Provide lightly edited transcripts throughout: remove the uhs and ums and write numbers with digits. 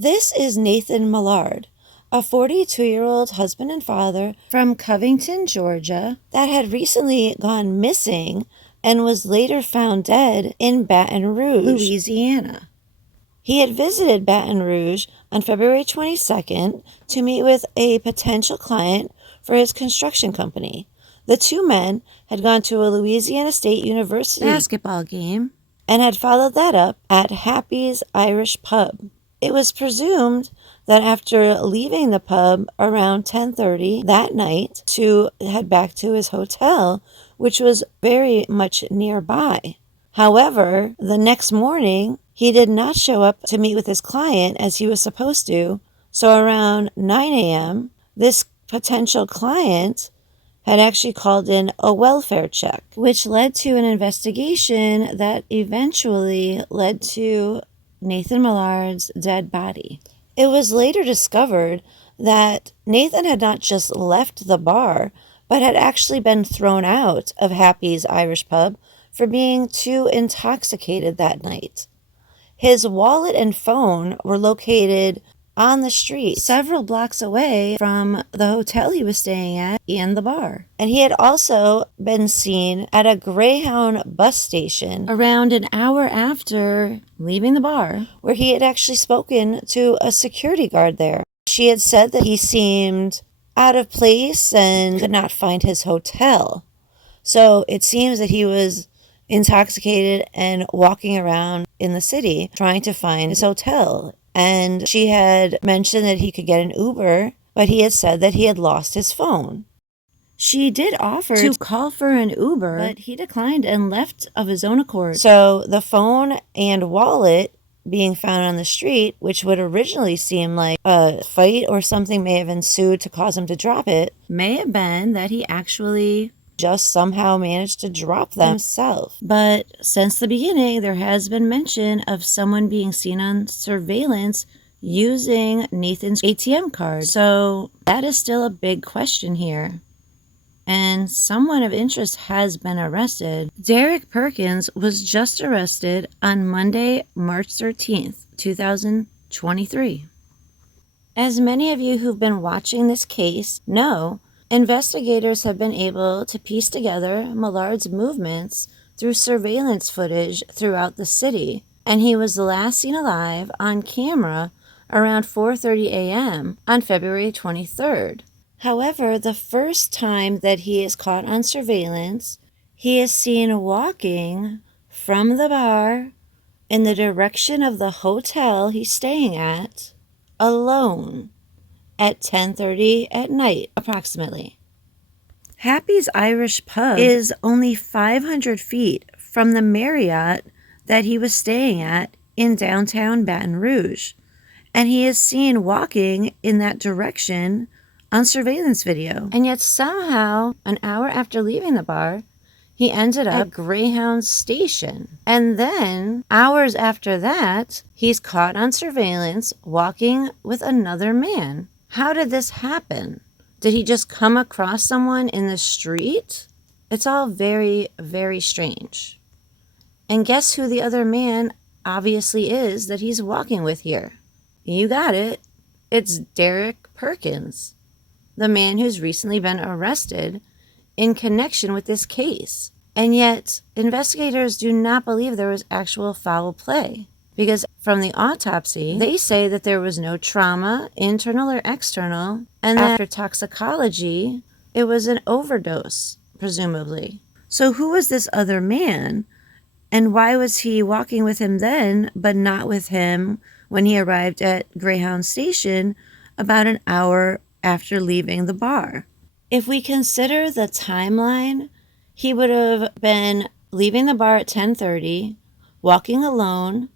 This is Nathan Millard, a 42-year-old husband and father from Covington, Georgia, that had recently gone missing and was later found dead in Baton Rouge, Louisiana. He had visited Baton Rouge on February 22nd to meet with a potential client for his construction company. The two men had gone to a Louisiana State University basketball game and had followed that up at Happy's Irish Pub. It was presumed that after leaving the pub around 10:30 that night to head back to his hotel, which was very much nearby. However, the next morning, he did not show up to meet with his client as he was supposed to, so around 9 a.m., this potential client had actually called in a welfare check, which led to an investigation that eventually led to Nathan Millard's dead body. It was later discovered that Nathan had not just left the bar, but had actually been thrown out of Happy's Irish Pub for being too intoxicated that night. His wallet and phone were located on the street several blocks away from the hotel he was staying at and the bar. And he had also been seen at a Greyhound bus station around an hour after leaving the bar, where he had actually spoken to a security guard there. She had said that he seemed out of place and could not find his hotel. So it seems that he was intoxicated and walking around in the city trying to find his hotel. And she had mentioned that he could get an Uber, but he had said that he had lost his phone. She did offer to call for an Uber, but he declined and left of his own accord. So the phone and wallet being found on the street, which would originally seem like a fight or something may have ensued to cause him to drop it, may have been that he actually just somehow managed to drop them himself. But since the beginning, there has been mention of someone being seen on surveillance using Nathan's ATM card. So that is still a big question here. And someone of interest has been arrested. Derrick Perkins was just arrested on Monday, March 13th, 2023. As many of you who've been watching this case know, investigators have been able to piece together Millard's movements through surveillance footage throughout the city, and he was last seen alive on camera around 4:30 a.m. on February 23rd. However, the first time that he is caught on surveillance, he is seen walking from the bar in the direction of the hotel he's staying at, alone, at 10:30 at night, approximately. Happy's Irish Pub is only 500 feet from the Marriott that he was staying at in downtown Baton Rouge, and he is seen walking in that direction on surveillance video. And yet somehow, an hour after leaving the bar, he ended up at Greyhound station. And then, hours after that, he's caught on surveillance walking with another man. How did this happen? Did he just come across someone in the street? It's all very, very strange. And guess who the other man obviously is that he's walking with here? You got it. It's Derrick Perkins, the man who's recently been arrested in connection with this case. And yet, investigators do not believe there was actual foul play, because from the autopsy, they say that there was no trauma, internal or external, and after toxicology, it was an overdose, presumably. So who was this other man, and why was he walking with him then, but not with him when he arrived at Greyhound Station about an hour after leaving the bar? If we consider the timeline, he would have been leaving the bar at 10:30, walking alone.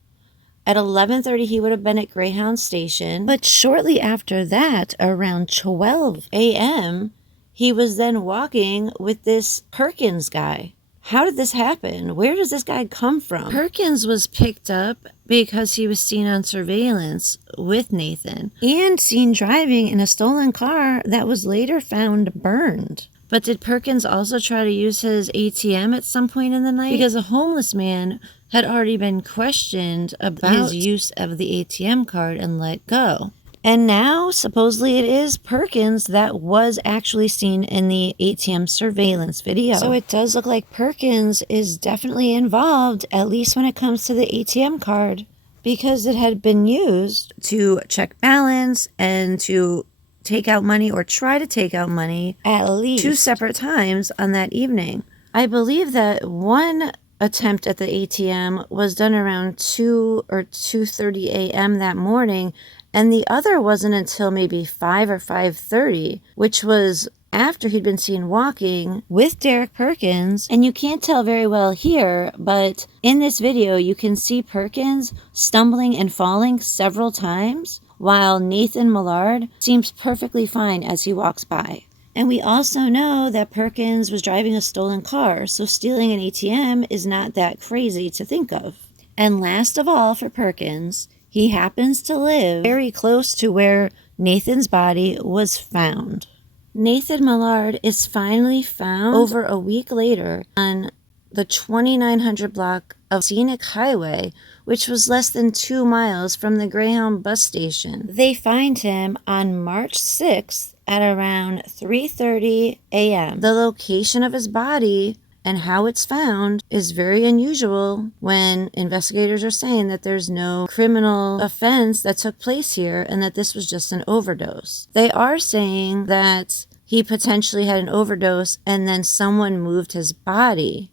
At 11:30, he would have been at Greyhound Station. But shortly after that, around 12 a.m., he was then walking with this Perkins guy. How did this happen? Where does this guy come from? Perkins was picked up because he was seen on surveillance with Nathan and seen driving in a stolen car that was later found burned. But did Perkins also try to use his ATM at some point in the night? Because a homeless man had already been questioned about his use of the ATM card and let go. And now, supposedly, it is Perkins that was actually seen in the ATM surveillance video. So it does look like Perkins is definitely involved, at least when it comes to the ATM card, because it had been used to check balance and to take out money or try to take out money at least 2 separate times on that evening. I believe that one attempt at the ATM was done around 2 or 2:30 a.m. that morning, and the other wasn't until maybe 5 or 5:30, which was after he'd been seen walking with Derrick Perkins. And you can't tell very well here, but in this video you can see Perkins stumbling and falling several times, while Nathan Millard seems perfectly fine as he walks by. And we also know that Perkins was driving a stolen car, so stealing an ATM is not that crazy to think of. And last of all, for Perkins, he happens to live very close to where Nathan's body was found. Nathan Millard is finally found over a week later on the 2900 block of Scenic Highway, which was less than 2 miles from the Greyhound bus station. They find him on March 6th at around 3:30 a.m. The location of his body and how it's found is very unusual when investigators are saying that there's no criminal offense that took place here and that this was just an overdose. They are saying that he potentially had an overdose and then someone moved his body.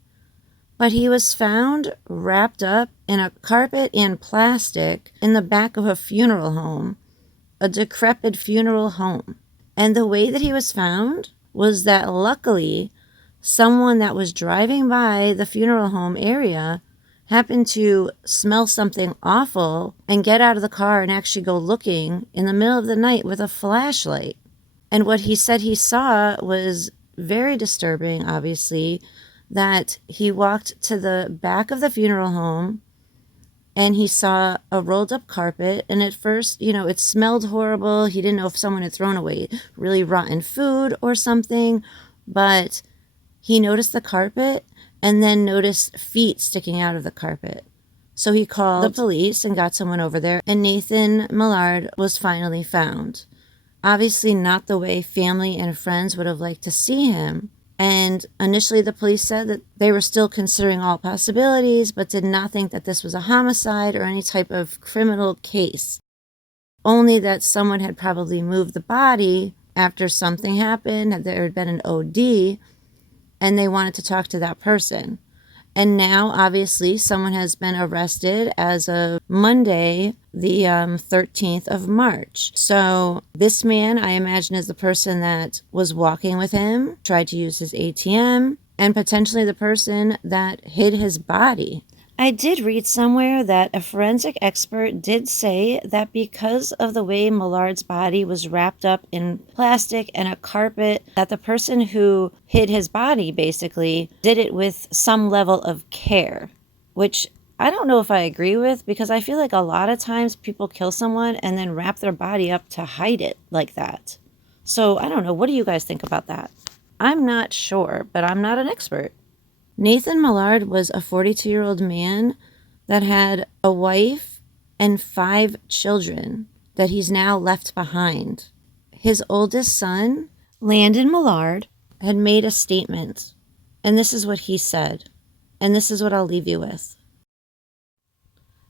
But he was found wrapped up in a carpet and plastic in the back of a funeral home, a decrepit funeral home. And the way that he was found was that luckily someone that was driving by the funeral home area happened to smell something awful and get out of the car and actually go looking in the middle of the night with a flashlight. And what he said he saw was very disturbing, obviously, that he walked to the back of the funeral home and he saw a rolled up carpet. And at first, it smelled horrible. He didn't know if someone had thrown away really rotten food or something, but he noticed the carpet and then noticed feet sticking out of the carpet. So he called the police and got someone over there, and Nathan Millard was finally found. Obviously not the way family and friends would have liked to see him. And initially the police said that they were still considering all possibilities, but did not think that this was a homicide or any type of criminal case. Only that someone had probably moved the body after something happened, that there had been an OD, and they wanted to talk to that person. And now, obviously, someone has been arrested as of Monday, the 13th of March. So this man, I imagine, is the person that was walking with him, tried to use his ATM, and potentially the person that hid his body. I did read somewhere that a forensic expert did say that because of the way Millard's body was wrapped up in plastic and a carpet, that the person who hid his body basically did it with some level of care, which I don't know if I agree with, because I feel like a lot of times people kill someone and then wrap their body up to hide it like that. So I don't know. What do you guys think about that? I'm not sure, but I'm not an expert. Nathan Millard was a 42-year-old man that had a wife and 5 children that he's now left behind. His oldest son, Landon Millard, had made a statement, and this is what he said, and this is what I'll leave you with.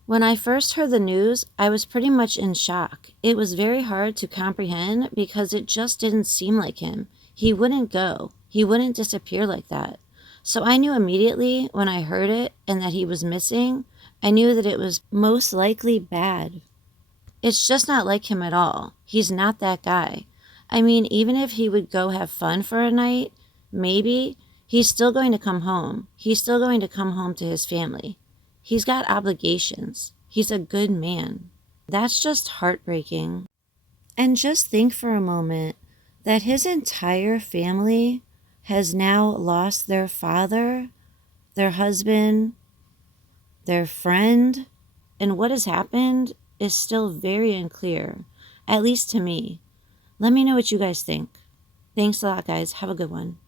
When I first heard the news, I was pretty much in shock. It was very hard to comprehend because it just didn't seem like him. He wouldn't go. He wouldn't disappear like that. So I knew immediately when I heard it and that he was missing, I knew that it was most likely bad. It's just not like him at all. He's not that guy. I mean, even if he would go have fun for a night, maybe, he's still going to come home. He's still going to come home to his family. He's got obligations. He's a good man. That's just heartbreaking. And just think for a moment that his entire family has now lost their father, their husband, their friend, and what has happened is still very unclear, at least to me. Let me know what you guys think. Thanks a lot, guys. Have a good one.